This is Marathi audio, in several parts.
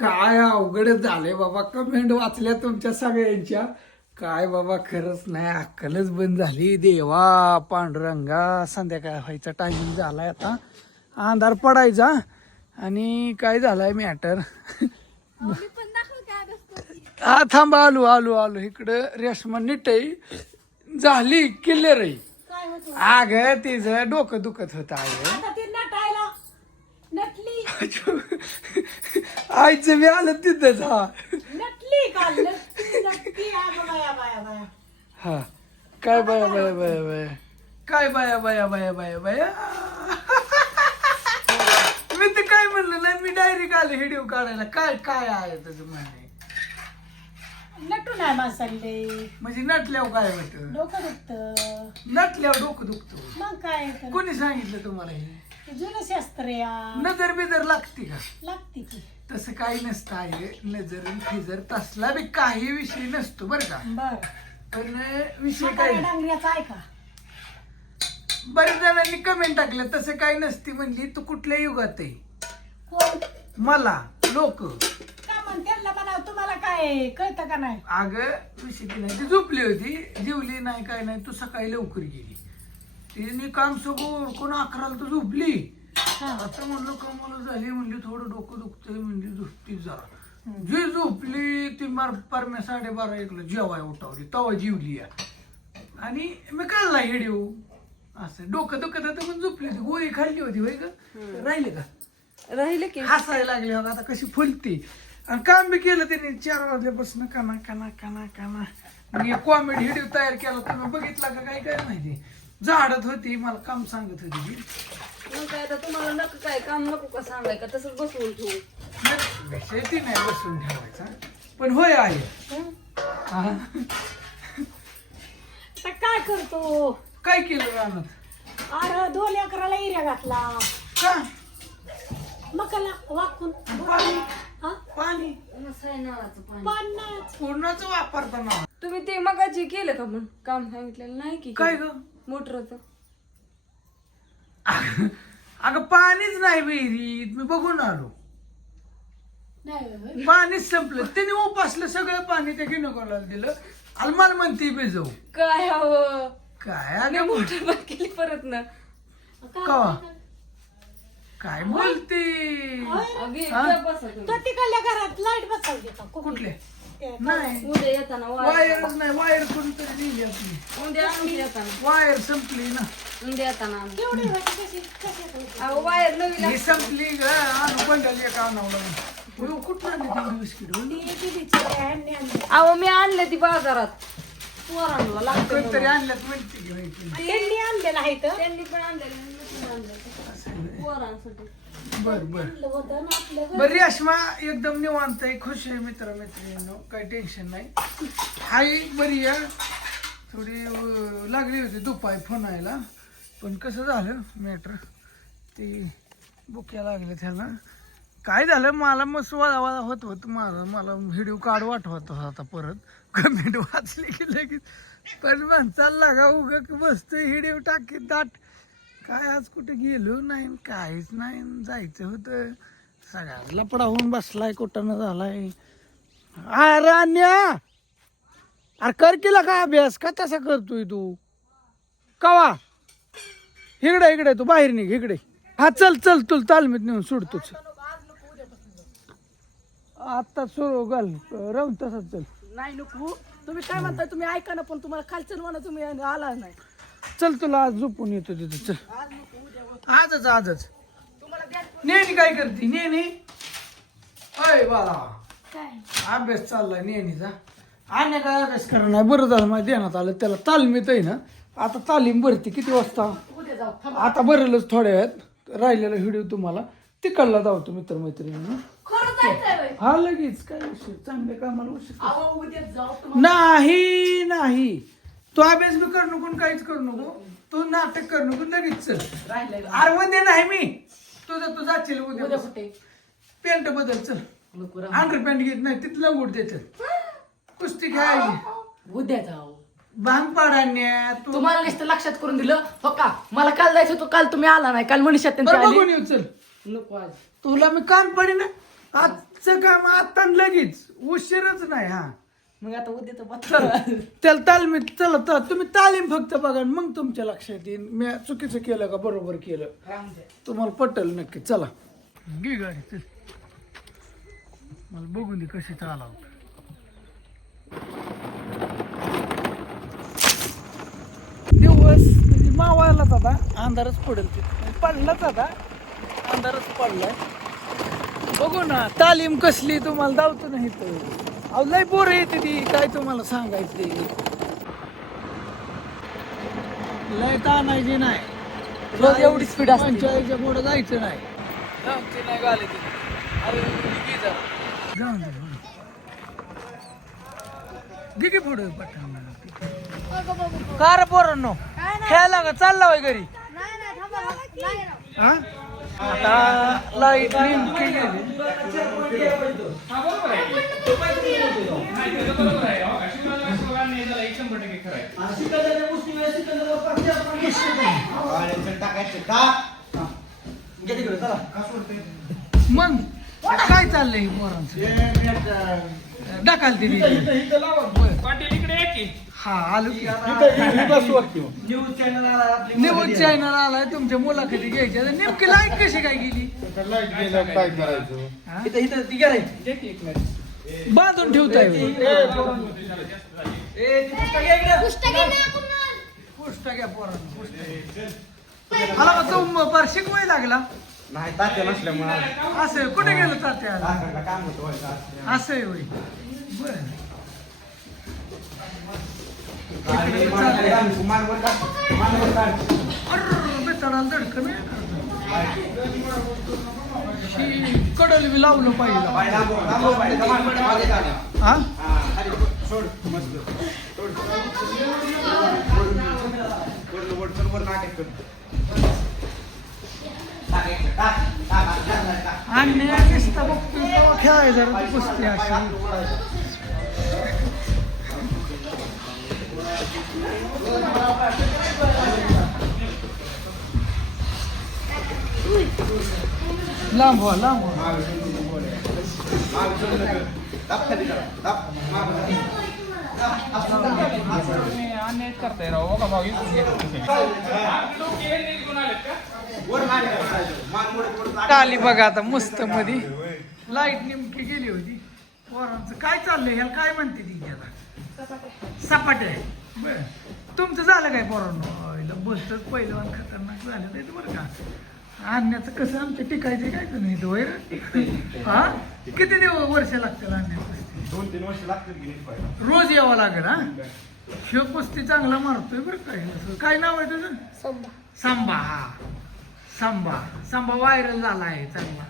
काय अवघडच झालंय बाबा. कमेंट वाचल्या तुमच्या सगळ्यांच्या. काय बाबा खरंच नाही अक्कलच बंद झाली. देवा पांडुरंगा संध्याकाळ व्हायचा टायमिंग झालाय आता. अंधार पडायचा. आणि काय झालाय मॅटर हा थांबा आलो आलो आलो. इकडं रेशमा नीटही झाली क्लिअर आहे. अग तिचं डोकं दुखत होतं अगं आता ती नटायला नटली आईचं मी आलं तिथंच हा. नटली काल नटली नटली. आ बाया बाया बाया. हा. काय बाया बाया बाया बाया? काय बाया बाया बाया बाया बाया? मी तर काय म्हणलं नाही मी डायरेक्ट आले व्हिडिओ काढायला. काय काय आहे त्याचं म्हणणे नटू नाही माणसांले म्हणजे नटल्यावर काय होतं? डोकं दुखत. नटल्यावर डोकं दुखतो. मग काय तर? कोणी सांगितलं तुम्हाला हे? जुनं शास्त्र या. नजर बिजर लागते का? लागते की. तसं काही नसतं आहे. नजर आणि फिजर तसला बी काही विषय नसतो बरं का. बर. पण विषय काय? डांगऱ्याचा ऐका बऱ्याच जणांनी कमेंट टाकलं तसं काही नसती म्हणली तू कुठल्या युगात आहे? कोण? मला लोक. का म्हण त्यांना म्हणा तुम्हाला काय कळतं का नाही? अगं विषय की नाही ती झोपली होती. जेवली नाही काय नाही तू सकाळी लवकर गेली. तिने काम सगळं उरकून अकराला तू झोपली. आता म्हणलं कमाल झाली म्हणली थोडं डोकं दुखतंय म्हणली झोपती जरा. जी झोपली ती मार परम्या साडेबारा एकला जेवाय उठावली तवा जीवली या. आणि मी काढला हेडिओ असं डोकं दुखत होतं पण झोपली होती. गोळी खाल्ली होती होय का राहिले का? राहिले की. हसायला लागली आता कशी फुलती. आणि काम बी केलं त्यांनी चार वाजल्यापासून काना काना काना काना कॉमेडी व्हिडिओ तयार केला तुम्ही बघितला का? काय काय माहिती? झाडत होती मला काम सांगत होती ती. मग काय आता तुम्हाला नको काय काम नको का सांगाय का? तसंच बसवून ठेवू. विषय ती नाही बसून ठेवायचा. पण होय आहे हं? हा. तर काय करतो? काय केलं रानात? अरे दोन अकराला इऱ्या घातला. का? मकाला वाकून. पाणी. हा? पाणी. नळाचं पाणी. पन्नास पूर्णच वापरताना. तुम्ही ते मगाची केलं का पण काम सांगितलेलं नाही की काय ग? मोटरचं अगं पाणीच नाही विहिरीत मी बघून आलो. नाही होय. पाणीच संपलं. त्याने उपासलं सगळं पाणी त्या गिनकोला दिलं. आणि मला म्हणते बेजव काय हवं काय आणि अगं? मोटर बंद केली परत ना. काय- कवा? काय बोलते? अगे हा? जा बसा तुम्ही. तो तिकडल्या घरात लाइट बसवली का? कुठले? नाही. उद्या येताना वायर. वायरच नाही वायर कोणतरी दिली आपली उद्या आणून येताना वायर संपली ना. उद्या येताना आणून. केवढी होती कशी? कशी होती? अहो वायर नवीन ही संपली ग. आणू बंडाली एका आणावं कुठं आणली ती बिस्किट? ती दिदीची ह्यांनी आणली. अहो मी आणले ती बाजारात. पोरांना लागतं कोणतरी. आणल्यात म्हणते की माहिती त्यांनी आणलेलं आहे तर त्यांनी पण आणलेलं मी पण आणलेलं. पोरांसाठी. बर बर. आणलं होतं ना आपलं घर. बरी रेश्मा एकदम निवांत आहे खुश आहे मित्र मैत्रिणींनो काही टेन्शन नाही. हाय बरी आहे. थोडी अं, लागली होती दुपारी फोन यायला पण कसं झालं मॅटर ती बुक्या लागल्या त्याला. काय झालं मला मस्त वादा वादा होत होत माझं मला व्हिडिओ काढ वाटवत होता परत. कमेंट वाचली की लगेच. पण म्हणचाल लागा उग बसतो व्हिडिओ टाकीत दाट काय आज कुठे गेलो नाही काहीच नाही जायचं होतं. सगळ्याच लपडा होऊन बसलाय कुठं झालाय? अरे अन्या! अरे कर केला का अभ्यास का तसा करतोय तू? कवा? इकडे इकडे तू बाहेर निघ इकडे. हा चल चल तुला तालमीत नेऊन सोडतोच आता सुरू घाल राहून तसाच चल. नाही नको. तुम्ही काय म्हणताय तुम्ही ऐका ना पण तुम्हाला खालचं म्हणा तुम्ही आला नाही. चल तुला आज झोपून येतो तिथं चल. आजच आजच. नेहमी काय करते? नेहमी? अय बाळा. काय? अभ्यास चाललाय नेहमीचा. आणि काय अभ्यास करा नाही. बरं झालं माझ्या ध्यानात आलं. त्याला तालमीत आहे ना. आता तालीम भरती किती वाजता? आता भरेलच थोड्या वेळात. राहिलेला व्हिडिओ तुम्हाला. तिकडला धावतो मित्रमैत्रिणींना हा लगेच. काय विषय चांगल्या कामाला उशीर नाही नाही. तू अभ्यास बी करू नको काहीच करू नको. तू नाटक करू नको लगेच चल. राहिलंय अरे उद्या नाही मी. तुझं तू जाशील उद्या. उद्या कुठे? पॅन्ट बदल चल. नको राहू. अंडर पॅन्ट घेत नाही तिथं लंगूट देतात कुस्ती खेळायची. उद्या जाऊ. भांग पाडान्या तू तुम्हाला नुसतं लक्षात करून दिलं? हो का? मला काल जायचं होतं काल तुम्ही आला नाही. काल मनीषा त्यांची बरं आली. बघून येऊ चल. नको आज. तुला मी कान पडी ना आजचं काम आता लगेच. उशीरच नाही हा. मग आता उद्या तर बघ. त्याला तालमीत चला तर तुम्ही तालीम फक्त बघा आणि मग तुमच्या लक्षात येईल मी चुकीचं केलं का बरोबर केलं? तुम्हाला पटेल नक्की. चला. घे गाडी चल. मला बघून दे कशी चालाव. दिवस म्हणजे मावायलाच आता. अंधारच पडेल ते पडलाच आता. अंधारच पडलाय. बघू ना तालीम कसली तुम्हाला धावतो नाही तर अहो लय बोर येते ती. काय तुम्हाला सांगायचं ते लय ताणायची नाही. रोज एवढी speed असते. पुढे जायचं नाही. जाऊन नाही गाले ती अरे घे जरा. जाऊन दे जाऊन दे. घे की पुढे पठाण कार पोरांनो खेळायला का चालला होय घरी. हा? आता लाइट नेमकी गेली मग? काय चाललंय पोरांचं? डाकाल ती हा आलो की. न्यूज चॅनल आलाय तुमच्या मुलाखती घ्यायच्या तर नेमकी लाइट कशी काय गेली? हा? बांधून ठेवताय पुस्तक घ्या पोरांनो पुस्तक. का? तो पार शिकवाय लागला. नाही तात्या नसल्यामुळे असं कुठे गेलं तात्या काकाला काम होतं व्हायचं असं आहे होय बर मानवर काढ मानवर काढ बेताडाला धडकन कडल बी लावलं पाहिजे मागे काढ. हा हा, खाली सोड, मस्त. सोड. वर, वर, चल, वर नाटक कर. टाक, एक, टाक, टाक, टाक, टाक, टाक. आणि नुसता बघतो तेव्हा खेळायचं जरा ती कुस्ती अशी. लांब व्हा लांब व्हा. मागे सोड, वर. मागे सोड, आली बघा आता मस्त मध्ये लाइट नेमकी गेली होती. पोरांचं काय चाललंय? ह्याला काय म्हणते ती ह्याला? सपाटे. आहे बर. तुमचं झालं काय पोरांनो? बोलतच पहिलं आणि खतरनाक झालं ते बरं का. आणण्याचं कसं आमच्या टिकायचं काय तर नाही तो? हा? किती दिवस वर्ष लागतील आणण्याचं दोन तीन वर्ष लागतील. रोज यावं लागेल हा? शिव कुस्ती चांगला मारतोय बरं काय काय नाव आहे तुझं? सांबा हा. सांबा. सांबा व्हायरल झाला आहे चांगला.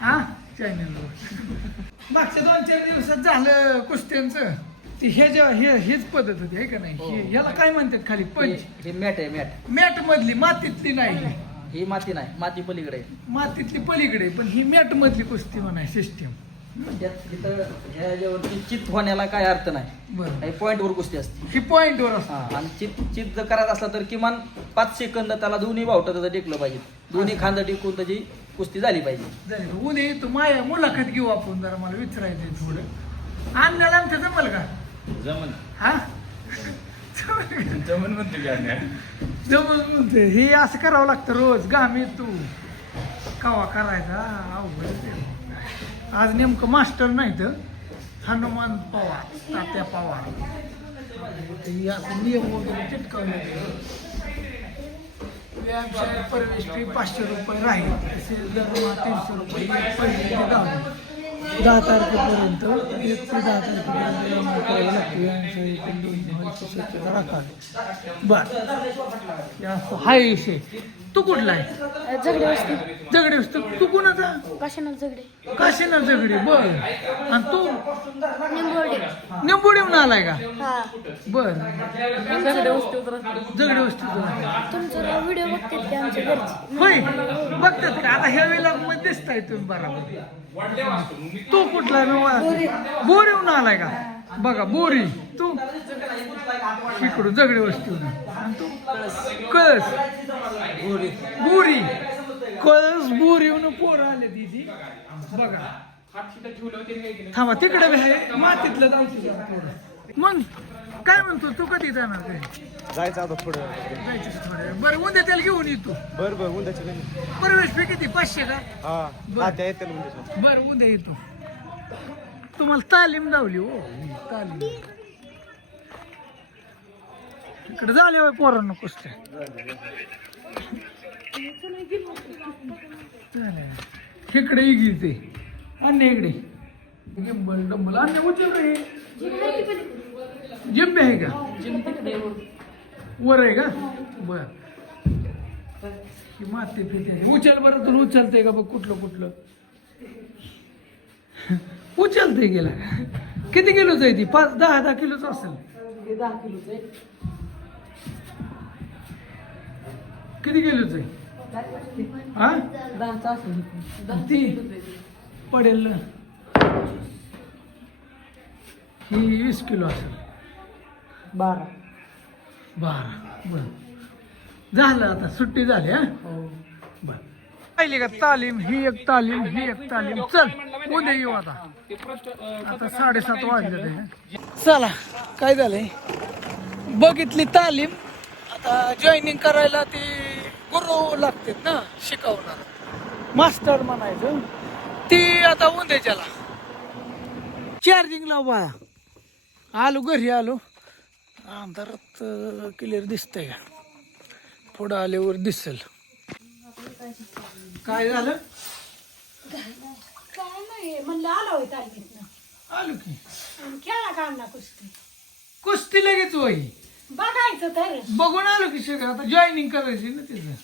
हा? चॅनलवर मागच्या दोन चार दिवसात झालं कुस्त्यांचं. ती हे जे हे हेच पद्धत होती आहे का नाही? हे- ह्याला काय म्हणतात खाली? पंच. हे मॅट आहे मॅट. मॅट मधली मातीतली नाही. ही. माती नाही माती पलीकडे. आहे. मातीतली पलीकडे पण ही मॅट मधली कुस्ती म्हणाय सिस्टीम त्यात तिथं ह्याच्यावरती चित होण्याला काय अर्थ नाही. बरं. काही पॉईंटवर कुस्ती असते. ही पॉइंटवर असतं. हा आणि चित चित जर करायचं असला तर किमान पाच सेकंद त्याला दोन्ही बावटं त्याचं टेकलं पाहिजे. दोन्ही खांदा टेकून त्याची कुस्ती झाली पाहिजे. जाईल उद्या येतो माया मुलाखत घेऊ आपण जरा मला विचारायचंय थोडं. आणण्याला आमच्या जमल का? जमन हा? जमन म्हणते मी अन्या. जमल म्हणते. हे असं करावं लागतं रोज. गामी तू. कवा करायचा? अवघड आहे. आज नेमकं मास्टर नाही तर हनुमान पवार तात्या पवार. असं नियम वगैरे चिटकवले व्यायामशाळेत प्रवेश फी पाचशे रुपये राहील. तसेच दरमहा तीनशे रुपये पहिले ते दहा तारखेपर्यंत एक ते दहा तारखेपर्यंत जमा करावी लागते. व्यायामशाळेतून दोन व्हायची स्वच्छता राखावी. बरं. हे असं हाय विषय. तू कुठला आहे? झगडे वस्ती. झगडे तू तू कुणाचा? काशीनाथ झगडे? काशीनाथ झगडे? बर. आणि तू? निंबोडे. निंबोडीहून आलाय का? हा. बर. झगडे वस्ती. झगडे वस्ती. तुमचा व्हिडिओ बघतात की आमच्या घरचे? होय. बघतात का? आता ह्या वेळेला मग दिसताय तुम्ही बरोबर. तू कुठला बोर येऊन आलाय का? बघा बोरी तू इकडून झगडे वस्ती. कळस. बोरी. कळस बोरी येऊन पोरं आले तिथे बघा. थांबा तिकडे मातीतलं जायचं मग काय म्हणतो तू? कधी जाणार काय जायचं आता थोडं जायचं. बरं उद्या त्याला घेऊन येतो बरं बरं उद्याच्या नाही प्रवेश फी किती? पाचशे का? हा बरं उद्या येतो. तुम्हाला तालीम लावली हो. तालीम. इकडे झाले होय पोरांना कुस्त्या. चालेल. इकडे इगी ते. अन्य इकडे. Gimbal dumbbell. अन्य उचल रे. जिम्मे आहे का? वर आहे का? बर. ही माती पिते उचल बरं तुला उचलते का बघ कुठलं कुठलं? उचलते गेला. किती किलोच आहे ती? पाच दहा दहा किलोच असेल. दहा किलोच आहे. किती किलोच आहे? हा? दहाचा असेल. ती पडेल ना. ही वीस किलो असेल. बारा. बारा. बर. झालं आता. सुट्टी झाली हा. बर. पाहिली का तालीम? ही एक तालीम ही एक तालीम. चल. उद्या येऊ आता? आता साडेसात वाजले ते. चला काय झालंय? बघितली तालीम. आता जॉईनिंग करायला ती गुरु लागतात ना शिकवणार. मास्टर म्हणायचं. ती आता उद्याच्याला चार्जिंग लाव बाळा आलो घरी आलो. अंधारात क्लिअर दिसतंय. का पुढं आल्यावर दिसेल. काय झालं? काय नाही म्हणलं आला होय तालमीतनं. आलो की. आणि खेळा काढला कुस्ती. कुस्ती लगेच वही बघायचं तर. बघून आलो की सगळं आता जॉईनिंग करायची ना तिथं.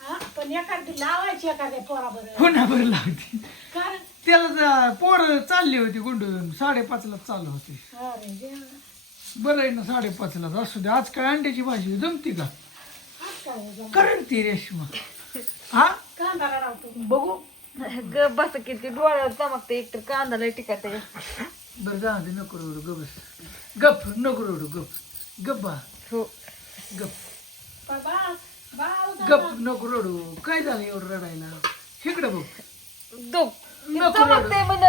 हा पण एखादी लावायची एखाद्या पोराबरोबर. पुन्हा बरं लावती कारण त्याला जा- पोरं चालली होती गुंडून साडेपाचला चालू होती. अरे देवा. बरं आहे ना साडेपाचला असू दे. आज काय अंड्याची भाजी जमती का? आज काय आहे जमा? करेल ती रेशमा. हा? कांदा लावतो बघू. ग बस किती डोळ्यावर चमकते एक तर कांदा लय टिकत बरं जा दे नको रडू गप बस. गप नको रडू गप. गप बा. हो. गप. गप नको रडू. काय झालं एवढं रडायला? इकडं बघ. दो. नको चमकते रडू म्हण.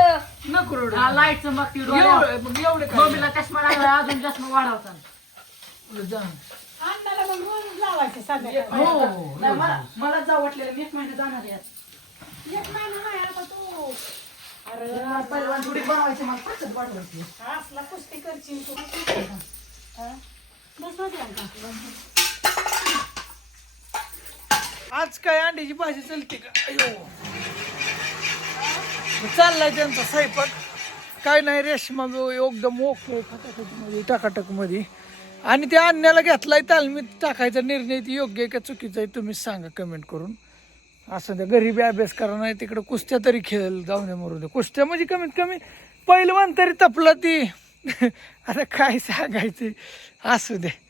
नको रडू. लाइट चमकती एवढं मग एवढं काय? मम्मीला चष्मा लागला अजून चष्मा वाढवता. झालं? जा. हो मला मला जाऊ वाटलेलं मी एक महिना जाणार आहे. एक महिना नाही आता तू अरे पहिलवान थोडी बनवायची मला पटकन वाटवायची असला कुस्ती करशील तू. हा? बस बसला का आज काय अंड्याची भाजी चलते का? अयो. चाललाय त्यांचा स्वयंपाक. काय नाही रेशमा बी एकदम ओके खटाखटमध्ये टाकाटकमध्ये. आणि त्या अन्याला घेतलाय तालमीत टाकायचा निर्णय ती योग्य आहे का चुकीचा आहे तुम्हीच सांगा कमेंट करून. असं त्या घरी बी अभ्यास करा नाही तिकडं कुस्त्या तरी खेळ जाऊन दे मरू दे. कुस्त्या म्हणजे कमीत कमी पहिलवान तरी तपला ती. आता काय सांगायचं? असू दे.